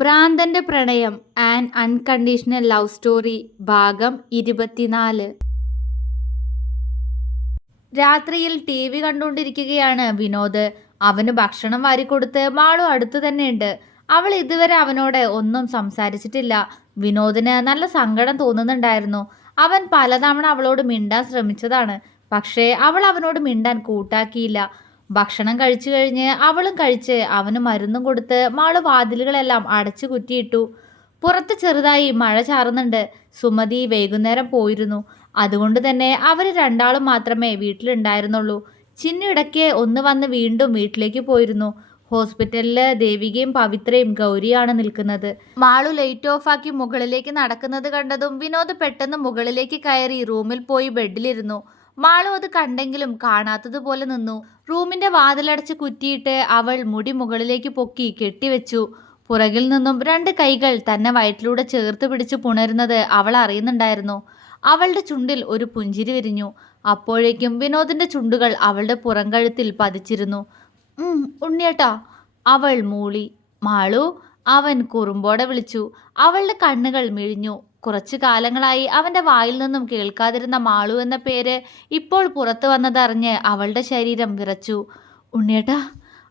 ഭ്രാന്തന്റെ പ്രണയം an unconditional love story ഭാഗം 24. രാത്രിയിൽ ടി വി കണ്ടുകൊണ്ടിരിക്കുകയാണ് വിനോദ്. അവന് ഭക്ഷണം വാരിക്കൊടുത്ത് മാളു അടുത്തു തന്നെയുണ്ട്. അവൾ ഇതുവരെ അവനോട് ഒന്നും സംസാരിച്ചിട്ടില്ല. വിനോദിന് നല്ല സങ്കടം തോന്നുന്നുണ്ടായിരുന്നു. അവൻ പലതവണ അവളോട് മിണ്ടാൻ ശ്രമിച്ചതാണ്. പക്ഷേ അവൾ അവനോട് മിണ്ടാൻ കൂട്ടാക്കിയില്ല. ഭക്ഷണം കഴിച്ചു കഴിഞ്ഞ് അവളും കഴിച്ച് അവന് മരുന്നും കൊടുത്ത് മാളു വാതിലുകളെല്ലാം അടച്ചു കുറ്റിയിട്ടു. പുറത്ത് ചെറുതായി മഴ ചാറുന്നുണ്ട്. സുമതി വൈകുന്നേരം പോയിരുന്നു. അതുകൊണ്ട് തന്നെ അവർ രണ്ടാളും മാത്രമേ വീട്ടിലുണ്ടായിരുന്നുള്ളൂ. ചിന്നു ഇടയ്ക്ക് ഒന്ന് വന്ന് വീണ്ടും വീട്ടിലേക്ക് പോയിരുന്നു. ഹോസ്പിറ്റലിൽ ദേവികയും പവിത്രയും ഗൗരിയാണ് നിൽക്കുന്നത്. മാളു ലൈറ്റ് ഓഫാക്കി മുകളിലേക്ക് നടക്കുന്നത് കണ്ടതും വിനോദ് പെട്ടെന്ന് മുകളിലേക്ക് കയറി റൂമിൽ പോയി ബെഡിലിരുന്നു. മാളു അത് കണ്ടെങ്കിലും കാണാത്തതുപോലെ നിന്നു. റൂമിന്റെ വാതിലടച്ച് കുറ്റിയിട്ട് അവൾ മുടി മുകളിലേക്ക് പൊക്കി കെട്ടിവെച്ചു. പുറകിൽ നിന്നും രണ്ട് കൈകൾ തന്നെ വയറ്റിലൂടെ ചേർത്ത് പിടിച്ച് പുണരുന്നത് അവൾ അറിയുന്നുണ്ടായിരുന്നു. അവളുടെ ചുണ്ടിൽ ഒരു പുഞ്ചിരി വിരിഞ്ഞു. അപ്പോഴേക്കും വിനോദിന്റെ ചുണ്ടുകൾ അവളുടെ പുറംകഴുത്തിൽ പതിച്ചിരുന്നു. ഉണ്ണിയേട്ടാ, അവൾ മൂളി. മാളു, അവൻ കുറുമ്പോടെ വിളിച്ചു. അവളുടെ കണ്ണുകൾ മിഴിഞ്ഞു. കുറച്ചു കാലങ്ങളായി അവന്റെ വായിൽ നിന്നും കേൾക്കാതിരുന്ന മാളു എന്ന പേര് ഇപ്പോൾ പുറത്തു വന്നതറിഞ്ഞ് അവളുടെ ശരീരം വിറച്ചു. ഉണ്ണിയേട്ടാ,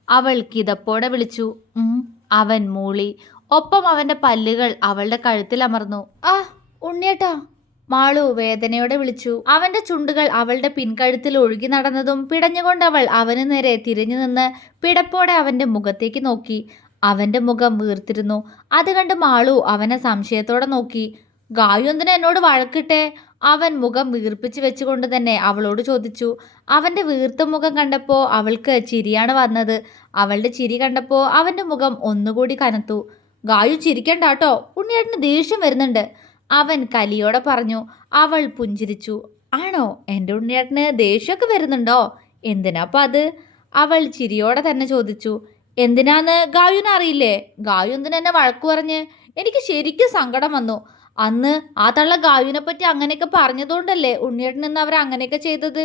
അവൾ കിതപ്പോടെ വിളിച്ചു. അവൻ മൂളി. ഒപ്പം അവന്റെ പല്ലുകൾ അവളുടെ കഴുത്തിൽ അമർന്നു. ആ ഉണ്ണിയേട്ടാ, മാളു വേദനയോടെ വിളിച്ചു. അവന്റെ ചുണ്ടുകൾ അവളുടെ പിൻകഴുത്തിൽ ഒഴുകി നടന്നതും പിടഞ്ഞുകൊണ്ട് അവൾ അവന് നേരെ തിരിഞ്ഞു നിന്ന് പിടപ്പോടെ അവന്റെ മുഖത്തേക്ക് നോക്കി. അവന്റെ മുഖം വീർത്തിരുന്നു. അത് കണ്ട് മാളു അവനെ സംശയത്തോടെ നോക്കി. ഗായു എന്തിനാ എന്നോട് വഴക്കിട്ടെ? അവൻ മുഖം വീർപ്പിച്ച് വെച്ചുകൊണ്ട് തന്നെ അവളോട് ചോദിച്ചു. അവന്റെ വീർത്ത മുഖം കണ്ടപ്പോൾ അവൾക്ക് ചിരിയാണ് വന്നത്. അവളുടെ ചിരി കണ്ടപ്പോൾ അവന്റെ മുഖം ഒന്നുകൂടി കനത്തു. ഗായു ചിരിക്കണ്ടാട്ടോ, ഉണ്ണിയേട്ടന് ദേഷ്യം വരുന്നുണ്ട്, അവൻ കലിയോടെ പറഞ്ഞു. അവൾ പുഞ്ചിരിച്ചു. ആണോ, എൻ്റെ ഉണ്ണിയേട്ടന് ദേഷ്യമൊക്കെ വരുന്നുണ്ടോ? എന്തിനാപ്പം അത്? അവൾ ചിരിയോടെ തന്നെ ചോദിച്ചു. എന്തിനാന്ന് ഗായുവിന് അറിയില്ലേ? ഗായു എന്തിനാ എന്നെ വഴക്കു പറഞ്ഞ്? എനിക്ക് ശരിക്കും സങ്കടം വന്നു. അന്ന് ആ തള്ള ഗായുവിനെ പറ്റി അങ്ങനെയൊക്കെ പറഞ്ഞതുകൊണ്ടല്ലേ ഉണ്ണിയേട്ടൻ നിന്ന് അവർ അങ്ങനെയൊക്കെ ചെയ്തത്?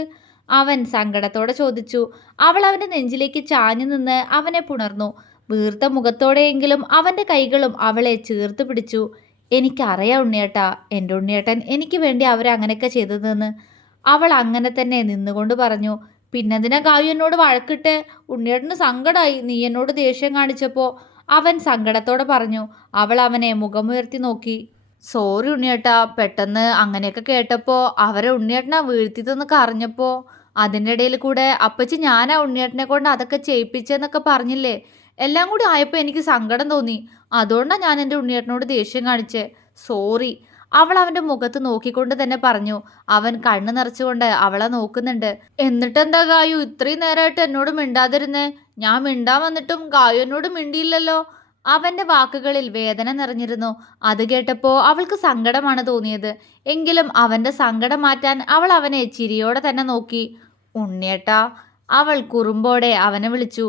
അവൻ സങ്കടത്തോടെ ചോദിച്ചു. അവൾ അവൻ്റെ നെഞ്ചിലേക്ക് ചാഞ്ഞു നിന്ന് അവനെ പുണർന്നു. വീർത്ത മുഖത്തോടെയെങ്കിലും അവൻ്റെ കൈകളും അവളെ ചേർത്ത് പിടിച്ചു. എനിക്കറിയാം ഉണ്ണിയേട്ടാ, എൻ്റെ ഉണ്ണിയേട്ടൻ എനിക്ക് വേണ്ടി അവരെ അങ്ങനെയൊക്കെ ചെയ്തതെന്ന് അവൾ അങ്ങനെ തന്നെ നിന്നുകൊണ്ട് പറഞ്ഞു. പിന്നെന്തിനാ ഗായു എന്നോട് വഴക്കിട്ട്? ഉണ്ണിയേട്ടന് സങ്കടമായി നീ എന്നോട് ദേഷ്യം കാണിച്ചപ്പോൾ, അവൻ സങ്കടത്തോടെ പറഞ്ഞു. അവൾ അവനെ മുഖമുയർത്തി നോക്കി. സോറി ഉണ്ണിയേട്ടാ, പെട്ടെന്ന് അങ്ങനെയൊക്കെ കേട്ടപ്പോൾ അവരെ ഉണ്ണിയേട്ടനാ വീഴ്ത്തിയതെന്നൊക്കെ അറിഞ്ഞപ്പോൾ അതിൻ്റെ ഇടയിൽ കൂടെ അപ്പച്ചി ഞാനാ ഉണ്ണിയേട്ടനെ കൊണ്ട് അതൊക്കെ ചെയ്യിപ്പിച്ചെന്നൊക്കെ പറഞ്ഞില്ലേ, എല്ലാം കൂടി ആയപ്പോൾ എനിക്ക് സങ്കടം തോന്നി. അതുകൊണ്ടാണ് ഞാൻ എൻ്റെ ഉണ്ണിയേട്ടനോട് ദേഷ്യം കാണിച്ചേ. സോറി, അവൾ അവൻ്റെ മുഖത്ത് നോക്കിക്കൊണ്ട് തന്നെ പറഞ്ഞു. അവൻ കണ്ണ് നിറച്ചുകൊണ്ട് അവളെ നോക്കുന്നുണ്ട്. എന്നിട്ടെന്താ ഗായു ഇത്രയും നേരമായിട്ട് എന്നോട് മിണ്ടാതിരുന്നേ? ഞാൻ മിണ്ടാൻ വന്നിട്ടും ഗായു എന്നോട് മിണ്ടിയില്ലല്ലോ. അവൻ്റെ വാക്കുകളിൽ വേദന നിറഞ്ഞിരുന്നു. അത് കേട്ടപ്പോൾ അവൾക്ക് സങ്കടമാണ് തോന്നിയത്. എങ്കിലും അവൻ്റെ സങ്കടം മാറ്റാൻ അവൾ അവനെ ചിരിയോടെ തന്നെ നോക്കി. ഉണ്ണിയേട്ടാ, അവൾ കുറുമ്പോടെ അവനെ വിളിച്ചു.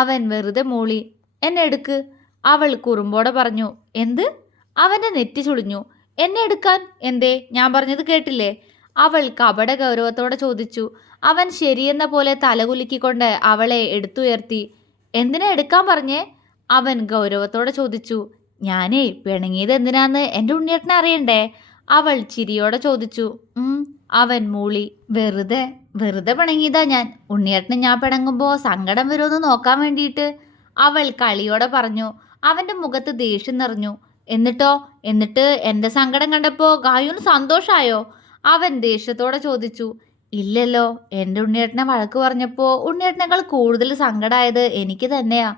അവൻ വെറുതെ മൂളി. എന്നെ എടുക്ക്, അവൾ കുറുമ്പോടെ പറഞ്ഞു. എന്ത്? അവൻ്റെ നെറ്റി ചുളിഞ്ഞു. എന്നെ എടുക്കാൻ? എന്തേ, ഞാൻ പറഞ്ഞത് കേട്ടില്ലേ? അവൾ കപട ഗൗരവത്തോടെ ചോദിച്ചു. അവൻ ശരിയെന്ന പോലെ തലകുലുക്കിക്കൊണ്ട് അവളെ എടുത്തുയർത്തി. എന്തിനാ എടുക്കാൻ പറഞ്ഞേ? അവൻ ഗൗരവത്തോടെ ചോദിച്ചു. ഞാനേ പിണങ്ങിയത് എന്തിനാന്ന് എൻ്റെ ഉണ്ണിയേട്ടനെ അറിയണ്ടേ? അവൾ ചിരിയോടെ ചോദിച്ചു. അവൻ മൂളി. വെറുതെ വെറുതെ പിണങ്ങിയതാ ഞാൻ. ഉണ്ണിയേട്ടന് ഞാൻ പിണങ്ങുമ്പോൾ സങ്കടം വരുമെന്ന് നോക്കാൻ വേണ്ടിയിട്ട്, അവൾ കളിയോടെ പറഞ്ഞു. അവൻ്റെ മുഖത്ത് ദേഷ്യം നിറഞ്ഞു. എന്നിട്ടോ? എന്നിട്ട് എൻ്റെ സങ്കടം കണ്ടപ്പോൾ ഗായുവിന് സന്തോഷമായോ? അവൻ ദേഷ്യത്തോടെ ചോദിച്ചു. ഇല്ലല്ലോ, എൻ്റെ ഉണ്ണിയേട്ടനെ വഴക്ക് പറഞ്ഞപ്പോൾ ഉണ്ണിയേട്ടനേക്കാൾ കൂടുതൽ സങ്കടമായത് എനിക്ക് തന്നെയാ.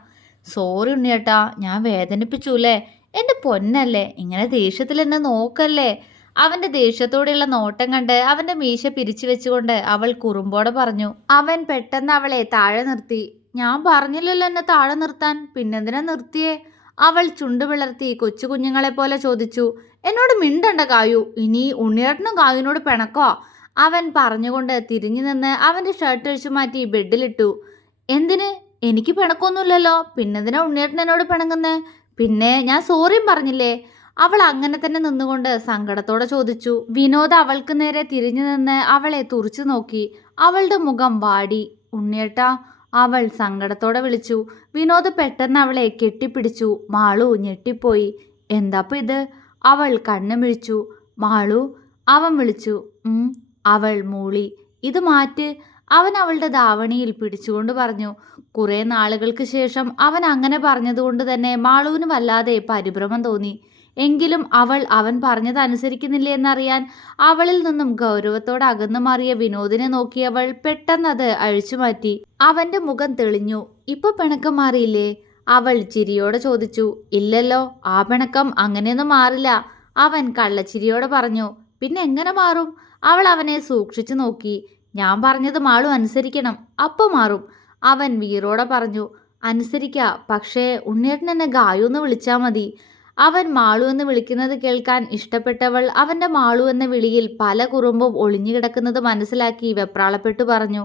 സോറി ഉണ്ണിയേട്ടാ, ഞാൻ വേദനിപ്പിച്ചൂലേ? എൻ്റെ പൊന്നല്ലേ, ഇങ്ങനെ ദേഷ്യത്തിൽ എന്നെ നോക്കല്ലേ? അവൻ്റെ ദേഷ്യത്തോടെയുള്ള നോട്ടം കണ്ട് അവൻ്റെ മീശ പിരിച്ചു വെച്ചുകൊണ്ട് അവൾ കുറുമ്പോടെ പറഞ്ഞു. അവൻ പെട്ടെന്ന് അവളെ താഴെ നിർത്തി. ഞാൻ പറഞ്ഞില്ലല്ലോ എന്നെ താഴെ നിർത്താൻ, പിന്നെന്തിനാ നിർത്തിയേ? അവൾ ചുണ്ടു പിളർത്തി കൊച്ചു കുഞ്ഞുങ്ങളെ പോലെ ചോദിച്ചു. എന്നോട് മിണ്ടണ്ട ഗായു, ഇനി ഉണ്ണിയേട്ടനും ഗായുവിനോട് പിണക്കോ? അവൻ പറഞ്ഞുകൊണ്ട് തിരിഞ്ഞു നിന്ന് അവൻ്റെ ഷർട്ട് അഴിച്ചു മാറ്റി ബെഡിലിട്ടു. എന്തിന്? എനിക്ക് പിണക്കൊന്നുമില്ലല്ലോ, പിന്നെന്തിനാ ഉണ്ണിയേട്ടൻ എന്നോട് പിണങ്ങുന്നേ? പിന്നെ ഞാൻ സോറിയും പറഞ്ഞില്ലേ? അവൾ അങ്ങനെ തന്നെ നിന്നുകൊണ്ട് സങ്കടത്തോടെ ചോദിച്ചു. വിനോദ് അവൾക്ക് നേരെ തിരിഞ്ഞു നിന്ന് അവളെ തുറിച്ചു നോക്കി. അവളുടെ മുഖം വാടി. ഉണ്ണിയേട്ടാ, അവൾ സങ്കടത്തോടെ വിളിച്ചു. വിനോദ് പെട്ടെന്ന് അവളെ കെട്ടിപ്പിടിച്ചു. മാളു ഞെട്ടിപ്പോയി. എന്താപ്പ ഇത്? അവൾ കണ്ണുമിഴിച്ചു. മാളു, അവൻ വിളിച്ചു. അവൾ മൂളി. ഇത് മാറ്റ്, അവൻ അവളുടെ ധാവണിയിൽ പിടിച്ചുകൊണ്ട് പറഞ്ഞു. കുറെ നാളുകൾക്ക് ശേഷം അവൻ അങ്ങനെ പറഞ്ഞതുകൊണ്ട് തന്നെ മാളുവിന് വല്ലാതെ പരിഭ്രമം തോന്നി. എങ്കിലും അവൻ പറഞ്ഞത് അനുസരിക്കുന്നില്ലേ എന്നറിയാൻ അവളിൽ നിന്നും ഗൗരവത്തോടെ അകന്നു മാറിയ വിനോദിനെ നോക്കി അവൾ പെട്ടെന്നത് അഴിച്ചുമാറ്റി. അവന്റെ മുഖം തെളിഞ്ഞു. ഇപ്പൊ പിണക്കം മാറിയില്ലേ? അവൾ ചിരിയോടെ ചോദിച്ചു. ഇല്ലല്ലോ, ആ പിണക്കം അങ്ങനെയൊന്നും മാറില്ല, അവൻ കള്ളച്ചിരിയോടെ പറഞ്ഞു. പിന്നെ എങ്ങനെ മാറും? അവൾ അവനെ സൂക്ഷിച്ചു നോക്കി. ഞാൻ പറഞ്ഞത് മാളു അനുസരിക്കണം, അപ്പൊ മാറും, അവൻ വീറോടെ പറഞ്ഞു. അനുസരിക്ക, പക്ഷേ ഉണ്ണിയേട്ടൻ എന്നെ ഗായു എന്ന് വിളിച്ചാൽ മതി. അവൻ മാളു എന്ന് വിളിക്കുന്നത് കേൾക്കാൻ ഇഷ്ടപ്പെട്ടവൾ അവന്റെ മാളു എന്ന വിളിയിൽ പല കുറുമ്പും ഒളിഞ്ഞു കിടക്കുന്നത് മനസ്സിലാക്കി വെപ്രാളപ്പെട്ടു പറഞ്ഞു.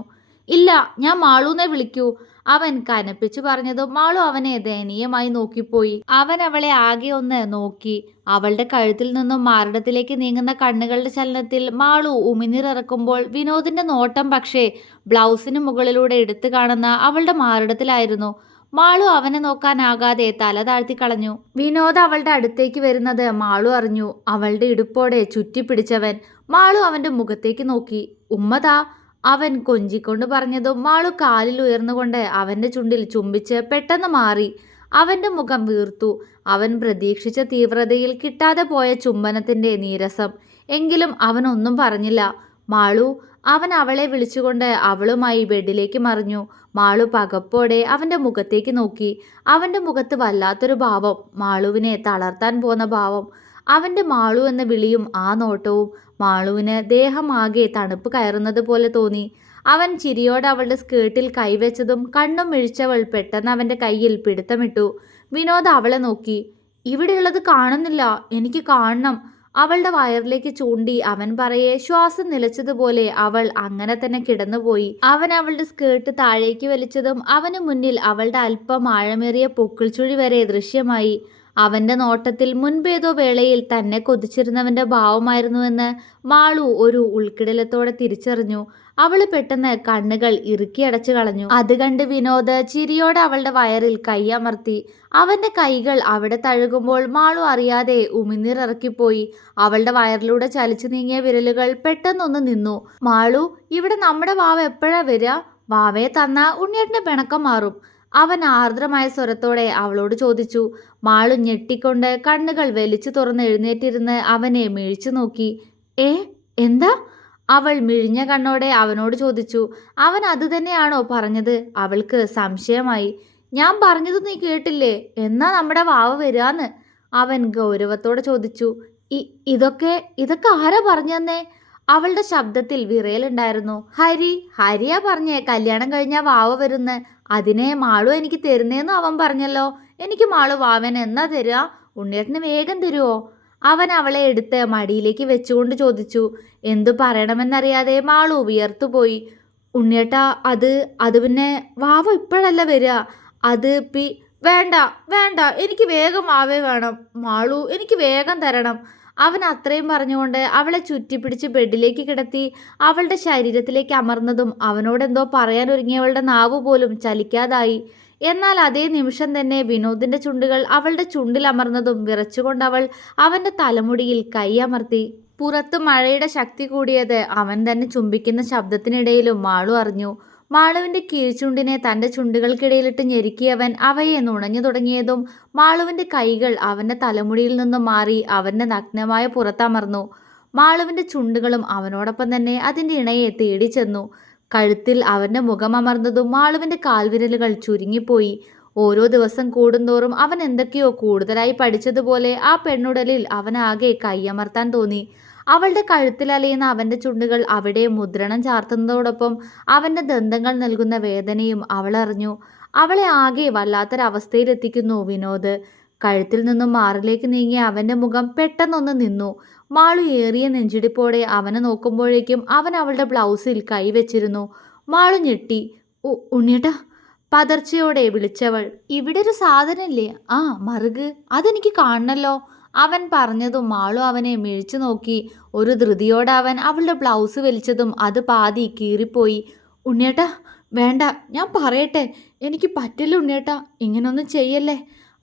ഇല്ല, ഞാൻ മാളൂന്നേ വിളിക്കൂ, അവൻ കനപ്പിച്ചു പറഞ്ഞതും മാളു അവനെ ദയനീയമായി നോക്കിപ്പോയി. അവൻ അവളെ ആകെ ഒന്ന് നോക്കി. അവളുടെ കഴുത്തിൽ നിന്നും മാറിടത്തിലേക്ക് നീങ്ങുന്ന കണ്ണുകളുടെ ചലനത്തിൽ മാളു ഉമിനീറിറക്കുമ്പോൾ വിനോദിന്റെ നോട്ടം പക്ഷേ ബ്ലൗസിന് മുകളിലൂടെ എടുത്തു കാണുന്ന അവളുടെ മാറിടത്തിലായിരുന്നു. മാളു അവനെ നോക്കാനാകാതെ തല താഴ്ത്തി കളഞ്ഞു. വിനോദ് അവളുടെ അടുത്തേക്ക് വരുന്നത് മാളു അറിഞ്ഞു. അവളുടെ ഇടുപ്പോടെ ചുറ്റിപ്പിടിച്ചവൻ മാളു അവന്റെ മുഖത്തേക്ക് നോക്കി. ഉമ്മതാ, അവൻ കൊഞ്ചിക്കൊണ്ട് പറഞ്ഞതും മാളു കാലിൽ ഉയർന്നുകൊണ്ട് അവന്റെ ചുണ്ടിൽ ചുംബിച്ച് പെട്ടെന്ന് മാറി. അവന്റെ മുഖം വീർത്തു. അവൻ പ്രതീക്ഷിച്ച തീവ്രതയിൽ കിട്ടാതെ പോയ ചുംബനത്തിന്റെ നീരസം. എങ്കിലും അവനൊന്നും പറഞ്ഞില്ല. മാളു, അവൻ അവളെ വിളിച്ചുകൊണ്ട് അവളുമായി ബെഡിലേക്ക് മറിഞ്ഞു. മാളു പകപ്പോടെ അവന്റെ മുഖത്തേക്ക് നോക്കി. അവന്റെ മുഖത്ത് വല്ലാത്തൊരു ഭാവം, മാളുവിനെ തളർത്താൻ പോന്ന ഭാവം. അവന്റെ മാളു എന്ന വിളിയും ആ നോട്ടവും മാളുവിന് ദേഹമാകെ തണുപ്പ് കയറുന്നത് പോലെ തോന്നി. അവൻ ചിരിയോടെ അവളുടെ സ്കേർട്ടിൽ കൈവച്ചതും കണ്ണും മിഴിച്ചവൾ പെട്ടെന്ന് അവന്റെ കയ്യിൽ പിടുത്തമിട്ടു. വിനോദ് അവളെ നോക്കി. ഇവിടെയുള്ളത് കാണുന്നില്ല, എനിക്ക് കാണണം, അവളുടെ വയറിലേക്ക് ചൂണ്ടി അവൻ പറയെ. ശ്വാസം നിലച്ചതുപോലെ അവൾ അങ്ങനെ തന്നെ കിടന്നുപോയി. അവൻ അവളുടെ സ്കേർട്ട് താഴേക്ക് വലിച്ചതും അവന് മുന്നിൽ അവളുടെ അല്പം ആഴമേറിയ പൊക്കിൾച്ചുഴി വരെ ദൃശ്യമായി. അവന്റെ നോട്ടത്തിൽ മുൻപേതോ വേളയിൽ തന്നെ കൊതിച്ചിരുന്നവന്റെ ഭാവമായിരുന്നുവെന്ന് മാളു ഒരു ഉൾക്കിടലത്തോടെ തിരിച്ചറിഞ്ഞു. അവള് പെട്ടെന്ന് കണ്ണുകൾ ഇറുക്കിയടച്ചു കളഞ്ഞു. അത് കണ്ട് വിനോദ് ചിരിയോടെ അവളുടെ വയറിൽ കൈയമർത്തി. അവന്റെ കൈകൾ അവിടെ തഴുകുമ്പോൾ മാളു അറിയാതെ ഉമിനീറിറക്കിപ്പോയി. അവളുടെ വയറിലൂടെ ചലിച്ചു നീങ്ങിയ വിരലുകൾ പെട്ടെന്നൊന്ന് നിന്നു. മാളു, ഇവിടെ നമ്മുടെ വാവ എപ്പോഴാ വരിക? വാവയെ തന്ന ഉണ്ണിയേട്ടന്റെ പിണക്കം മാറും, അവൻ ആർദ്രമായ സ്വരത്തോടെ അവളോട് ചോദിച്ചു. മാളു ഞെട്ടിക്കൊണ്ട് കണ്ണുകൾ വലിച്ചു തുറന്ന് എഴുന്നേറ്റിരുന്ന് അവനെ മിഴിച്ചു നോക്കി. എന്താ? അവൾ മിഴിഞ്ഞ കണ്ണോടെ അവനോട് ചോദിച്ചു. അവൻ അത് തന്നെയാണോ പറഞ്ഞത്? അവൾക്ക് സംശയമായി. ഞാൻ പറഞ്ഞത് നീ കേട്ടില്ലേ? എന്നാ നമ്മുടെ വാവ വരാന്ന് അവൻ ഗൗരവത്തോടെ ചോദിച്ചു. ഇതൊക്കെ ആരാ പറഞ്ഞെന്നേ? അവളുടെ ശബ്ദത്തിൽ വിറയലുണ്ടായിരുന്നു. ഹരിയാ പറഞ്ഞേ കല്യാണം കഴിഞ്ഞാൽ വാവ വരുന്ന്. അതിനെ മാളു എനിക്ക് തരുന്നേന്നും അവൻ പറഞ്ഞല്ലോ. എനിക്ക് മാളു വാവൻ എന്നാ തരിക? ഉണ്ണിയേട്ടന് വേഗം തരുമോ? അവൻ അവളെ എടുത്ത് മടിയിലേക്ക് വെച്ചുകൊണ്ട് ചോദിച്ചു. എന്തു പറയണമെന്നറിയാതെ മാളു വിയർത്തുപോയി. ഉണ്ണിയേട്ടാ, അത് പിന്നെ വാവ ഇപ്പോഴല്ല വരിക. അത് വേണ്ട വേണ്ട, എനിക്ക് വേഗം വാവേ വേണം. മാളു, എനിക്ക് വേഗം തരണം. അവൻ അത്രയും പറഞ്ഞുകൊണ്ട് അവളെ ചുറ്റിപ്പിടിച്ച് ബെഡിലേക്ക് കിടത്തി അവളുടെ ശരീരത്തിലേക്ക് അമർന്നതും അവനോടെന്തോ പറയാനൊരുങ്ങിയവളുടെ നാവ് പോലും ചലിക്കാതായി. എന്നാൽ അതേ നിമിഷം തന്നെ വിനോദിന്റെ ചുണ്ടുകൾ അവളുടെ ചുണ്ടിൽ അമർന്നതും വിറച്ചുകൊണ്ട് അവൾ അവന്റെ തലമുടിയിൽ കൈ അമർത്തി. പുറത്ത് മഴയുടെ ശക്തി കൂടിയത് അവൻ തന്നെ ചുംബിക്കുന്ന ശബ്ദത്തിനിടയിലും മാളു അറിഞ്ഞു. മാളുവിന്റെ കീഴ്ചുണ്ടിനെ തന്റെ ചുണ്ടുകൾക്കിടയിലിട്ട് ഞെരുക്കിയവൻ അവയെ നുണഞ്ഞു തുടങ്ങിയതും മാളുവിന്റെ കൈകൾ അവന്റെ തലമുടിയിൽ നിന്നും മാറി അവന്റെ നഗ്നമായ പുറത്തമർന്നു. മാളുവിന്റെ ചുണ്ടുകളും അവനോടൊപ്പം തന്നെ അതിന്റെ ഇണയെ തേടി ചെന്നു. കഴുത്തിൽ അവന്റെ മുഖം അമർന്നതും മാളുവിന്റെ കാൽവിരലുകൾ ചുരുങ്ങിപ്പോയി. ഓരോ ദിവസം കൂടുന്തോറും അവൻ എന്തൊക്കെയോ കൂടുതലായി പഠിച്ചതുപോലെ ആ പെണ്ണുടലിൽ അവനാകെ കൈയമർത്താൻ തോന്നി. അവളുടെ കഴുത്തിലലയുന്ന അവന്റെ ചുണ്ടുകൾ അവിടെ മുദ്രണം ചാർത്തുന്നതോടൊപ്പം അവന്റെ ദന്തങ്ങൾ നൽകുന്ന വേദനയും അവൾ അറിഞ്ഞു. അവളെ ആകെ വല്ലാത്തൊരവസ്ഥയിലെത്തിക്കുന്നു വിനോദ്. കഴുത്തിൽ നിന്നും മാറിലേക്ക് നീങ്ങിയ അവന്റെ മുഖം പെട്ടെന്നൊന്ന് നിന്നു. മാളു ഏറിയ നെഞ്ചിടിപ്പോടെ അവനെ നോക്കുമ്പോഴേക്കും അവൻ അവളുടെ ബ്ലൗസിൽ കൈവച്ചിരുന്നു. മാളു ഞെട്ടി. ഉണ്ണിയേട്ടാ, പതർച്ചയോടെ വിളിച്ചവൾ. ഇവിടെ ഒരു സാധനമില്ലേ? ആ മറുക്, അതെനിക്ക് കാണണല്ലോ, അവൻ പറഞ്ഞതും മാളു അവനെ മിഴിച്ചു നോക്കി. ഒരു ധൃതിയോടെ അവൻ അവളുടെ ബ്ലൗസ് വലിച്ചതും അത് പാതി കീറിപ്പോയി. ഉണ്ണിയേട്ടാ, വേണ്ട, ഞാൻ പറയട്ടെ. എനിക്ക് പറ്റില്ല ഉണ്ണിയേട്ടാ, ഇങ്ങനൊന്നും ചെയ്യല്ലേ.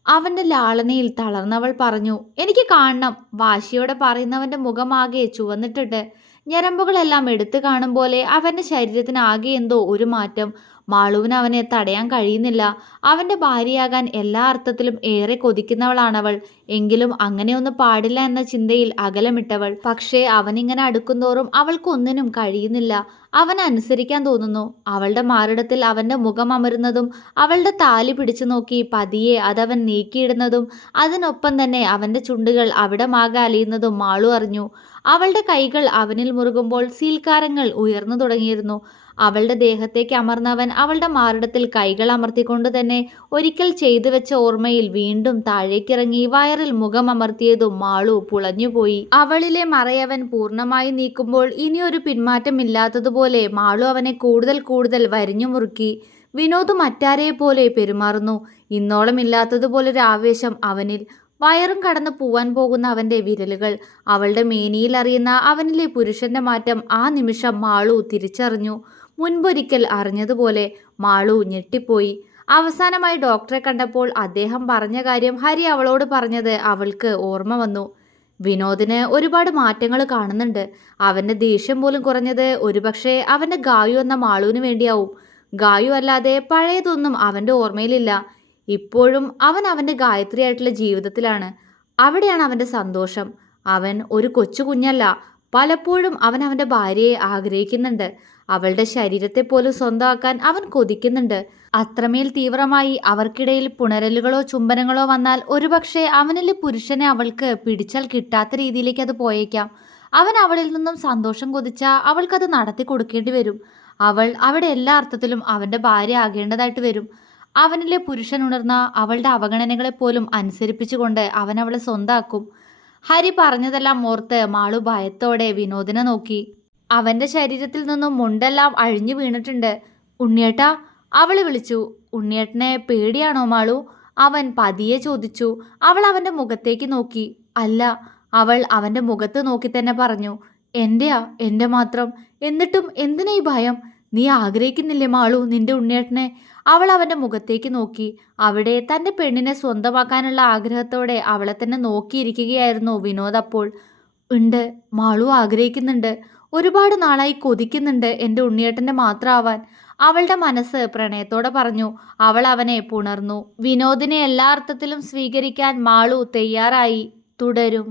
അവന്റെ ലാളനയിൽ തളർന്നവൾ പറഞ്ഞു. എനിക്ക് കാണണം. വാശിയോടെ പറയുന്നവന്റെ മുഖമാകെ ചുവന്നിട്ടുണ്ട്. ഞരമ്പുകളെല്ലാം എടുത്തു കാണും പോലെ അവന്റെ ശരീരത്തിനാകെ എന്തോ ഒരു മാറ്റം. മാളുവിന് അവനെ തടയാൻ കഴിയുന്നില്ല. അവന്റെ ഭാര്യയാകാൻ എല്ലാ അർത്ഥത്തിലും ഏറെ കൊതിക്കുന്നവളാണവൾ. എങ്കിലും അങ്ങനെയൊന്നും പാടില്ല എന്ന ചിന്തയിൽ അകലമിട്ടവൾ. പക്ഷേ അവനിങ്ങനെ അടുക്കുന്തോറും അവൾക്കൊന്നിനും കഴിയുന്നില്ല. അവൻ അനുസരിക്കാൻ തോന്നുന്നു. അവളുടെ മാറിടത്തിൽ അവന്റെ മുഖം അമരുന്നതും അവളുടെ താലി പിടിച്ചു നോക്കി പതിയെ അതവൻ നീക്കിയിടുന്നതും അതിനൊപ്പം തന്നെ അവന്റെ ചുണ്ടുകൾ അവിടമാകെ അലിയുന്നതും മാളു അറിഞ്ഞു. അവളുടെ കൈകൾ അവനിൽ മുറുകുമ്പോൾ സീൽക്കാരങ്ങൾ ഉയർന്നു തുടങ്ങിയിരുന്നു. അവളുടെ ദേഹത്തേക്ക് അമർന്നവൻ അവളുടെ മാറിടത്തിൽ കൈകൾ അമർത്തിക്കൊണ്ട് തന്നെ ഒരിക്കൽ ചെയ്തു വെച്ച ഓർമ്മയിൽ വീണ്ടും താഴേക്കിറങ്ങി വയറിൽ മുഖം അമർത്തിയതും മാളു പുളഞ്ഞുപോയി. അവളിലെ മറയവൻ പൂർണ്ണമായി നീക്കുമ്പോൾ ഇനിയൊരു പിന്മാറ്റമില്ലാത്തതുപോലെ മാളു അവനെ കൂടുതൽ കൂടുതൽ വരിഞ്ഞു മുറുക്കി. വിനോദ് മറ്റാരെപ്പോലെ പെരുമാറുന്നു. ഇന്നോളം ഇല്ലാത്തതുപോലൊരു ആവേശം അവനിൽ. വയറും കടന്നു പോവാൻ പോകുന്ന അവന്റെ വിരലുകൾ അവളുടെ മേനിയിൽ അറിയുന്ന അവനിലെ പുരുഷന്റെ മാറ്റം ആ നിമിഷം മാളു തിരിച്ചറിഞ്ഞു. മുൻപൊരിക്കൽ അറിഞ്ഞതുപോലെ മാളു ഞെട്ടിപ്പോയി. അവസാനമായി ഡോക്ടറെ കണ്ടപ്പോൾ അദ്ദേഹം പറഞ്ഞ കാര്യം ഹരി അവളോട് പറഞ്ഞത് അവൾക്ക് ഓർമ്മ വന്നു. വിനോദിന് ഒരുപാട് മാറ്റങ്ങൾ കാണുന്നുണ്ട്. അവന്റെ ദേഷ്യം പോലും കുറഞ്ഞത് ഒരുപക്ഷെ അവന്റെ ഗായു എന്ന മാളുവിന് വേണ്ടിയാവും. ഗായു അല്ലാതെ പഴയതൊന്നും അവന്റെ ഓർമ്മയിലില്ല. ഇപ്പോഴും അവൻ അവന്റെ ഗായത്രിയായിട്ടുള്ള ജീവിതത്തിലാണ്. അവിടെയാണ് അവന്റെ സന്തോഷം. അവൻ ഒരു കൊച്ചു കുഞ്ഞല്ല. പലപ്പോഴും അവൻ അവന്റെ ഭാര്യയെ ആഗ്രഹിക്കുന്നുണ്ട്. അവളുടെ ശരീരത്തെ പോലും സ്വന്തമാക്കാൻ അവൻ കൊതിക്കുന്നുണ്ട്. അത്രമേൽ തീവ്രമായി അവർക്കിടയിൽ പുണരലുകളോ ചുംബനങ്ങളോ വന്നാൽ ഒരുപക്ഷെ അവനിലെ പുരുഷനെ അവൾക്ക് പിടിച്ചാൽ കിട്ടാത്ത രീതിയിലേക്ക് അത് പോയേക്കാം. അവൻ അവളിൽ നിന്നും സന്തോഷം കൊതിച്ചാൽ അവൾക്കത് നടത്തി കൊടുക്കേണ്ടി വരും. അവൾ അവിടെ എല്ലാ അർത്ഥത്തിലും അവന്റെ ഭാര്യ ആകേണ്ടതായിട്ട് വരും. അവനിലെ പുരുഷൻ ഉണർന്ന അവളുടെ അവഗണനകളെപ്പോലും അനുസരിപ്പിച്ചുകൊണ്ട് അവൻ അവളെ സ്വന്താക്കും. ഹരി പറഞ്ഞതെല്ലാം ഓർത്ത് മാളു ഭയത്തോടെ വിനോദിനെ നോക്കി. അവന്റെ ശരീരത്തിൽ നിന്നും മുണ്ടെല്ലാം അഴിഞ്ഞു വീണിട്ടുണ്ട്. ഉണ്ണിയേട്ടാ, അവള് വിളിച്ചു. ഉണ്ണിയേട്ടനെ പേടിയാണോ മാളു? അവൻ പതിയെ ചോദിച്ചു. അവൾ അവന്റെ മുഖത്തേക്ക് നോക്കി. അല്ല. അവൾ അവന്റെ മുഖത്ത് നോക്കി തന്നെ പറഞ്ഞു. എന്റെയാ, എന്റെ മാത്രം. എന്നിട്ടും എന്തിനാ ഈ ഭയം? നീ ആഗ്രഹിക്കുന്നില്ലേ മാളു നിന്റെ ഉണ്ണിയേട്ടനെ? അവൾ അവന്റെ മുഖത്തേക്ക് നോക്കി. അവിടെ തന്റെ പെണ്ണിനെ സ്വന്തമാക്കാനുള്ള ആഗ്രഹത്തോടെ അവളെ തന്നെ നോക്കിയിരിക്കുകയായിരുന്നു വിനോദ് അപ്പോൾ. ഉണ്ട്, മാളു ആഗ്രഹിക്കുന്നുണ്ട്. ഒരുപാട് നാളായി കൊതിക്കുന്നുണ്ട് എൻ്റെ ഉണ്ണിയേട്ടൻ്റെ മാത്രമാവാൻ. അവളുടെ മനസ്സ് പ്രണയത്തോടെ പറഞ്ഞു. അവൾ അവനെ പുണർന്നു. വിനോദിനെ എല്ലാ അർത്ഥത്തിലും സ്വീകരിക്കാൻ മാളു തയ്യാറായി. തുടരും.